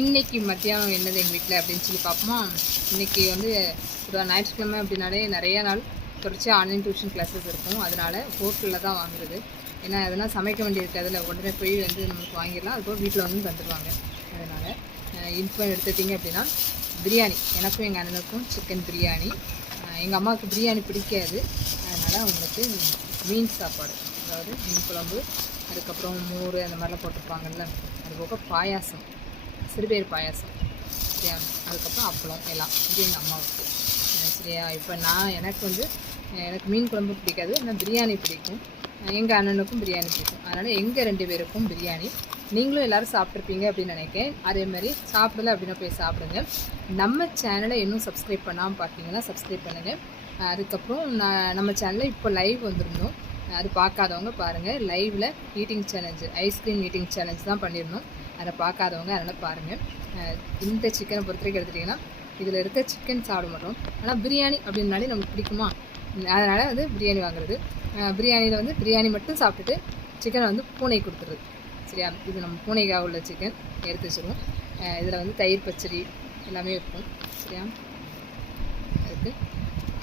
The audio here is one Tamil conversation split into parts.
இன்றைக்கி மத்தியானம் என்னது எங்கள் வீட்டில் அப்படின்னு சொல்லி பார்ப்போமா. இன்றைக்கி வந்து ஒரு ஞாயிற்றுக்கிழமை அப்படின்னாலே நிறையா நாள் தொடர்ச்சியாக ஆன்லைன் டியூஷன் கிளாஸஸ் இருக்கும். அதனால் ஹோட்டலில் தான் வாங்குறது. ஏன்னா அதெல்லாம் சமைக்க வேண்டியிருக்கு, அதில் உடனே போய் வந்து நமக்கு வாங்கிடலாம். அதுபோல் வீட்டில் வந்து தந்துடுவாங்க. அதனால் இப்போ எடுத்துட்டிங்க அப்படின்னா பிரியாணி, எனக்கும் எங்கள் அண்ணனுக்கும் சிக்கன் பிரியாணி. எங்கள் அம்மாவுக்கு பிரியாணி பிடிக்காது, அதனால் அவங்களுக்கு மீன் சாப்பாடு, அதாவது மீன் குழம்பு, அதுக்கப்புறம் மோர் அந்த மாதிரிலாம் போட்டிருப்பாங்கல்ல, அதுபோக பாயாசம், சிறுபேர் பாயாசம், சரியா. அதுக்கப்புறம் அப்பளம் எல்லாம் இது எங்கள் அம்மாவுக்கு, சரியா. இப்போ எனக்கு மீன் குழம்பு பிடிக்காது, ஆனால் பிரியாணி பிடிக்கும். எங்கள் அண்ணனுக்கும் பிரியாணி பிடிக்கும். அதனால் எங்கள் 2 பேருக்கும் பிரியாணி. நீங்களும் எல்லோரும் சாப்பிட்ருப்பீங்க அப்படின்னு நினைக்கிறேன். அதேமாதிரி சாப்பிடல அப்படின்னா போய் சாப்பிடுங்க. நம்ம சேனலை இன்னும் சப்ஸ்கிரைப் பண்ணாமல் பார்த்தீங்கன்னா சப்ஸ்கிரைப் பண்ணுங்கள். அதுக்கப்புறம் நம்ம சேனலில் இப்போ லைவ் வந்துருந்தோம், அது பார்க்காதவங்க பாருங்கள். லைவில் eating challenge, ice cream eating challenge தான் பண்ணியிருந்தோம். அதை பார்க்காதவங்க அதனால் பாருங்கள். இந்த சிக்கனை பொறுத்த வரைக்கும் எடுத்துட்டிங்கன்னா இதில் இருக்க சிக்கன் சாப்பிட மாட்டோம், ஆனால் பிரியாணி அப்படின்னாலே நமக்கு பிடிக்குமா, அதனால் வந்து பிரியாணி வாங்குறது. பிரியாணியில் வந்து பிரியாணி மட்டும் சாப்பிட்டுட்டு சிக்கனை வந்து பூனை கொடுத்துருது, சரியா. இது நம்ம பூனைக்காக உள்ள சிக்கன் எடுத்து வச்சுருவோம். இதில் வந்து தயிர் பச்சடி எல்லாமே இருக்கும், சரியா.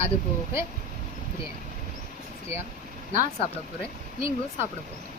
அது போக பிரியாணி, சரியா. நான் சாப்பிட போகிறேன், நீங்களும் சாப்பிட போகிறேன்.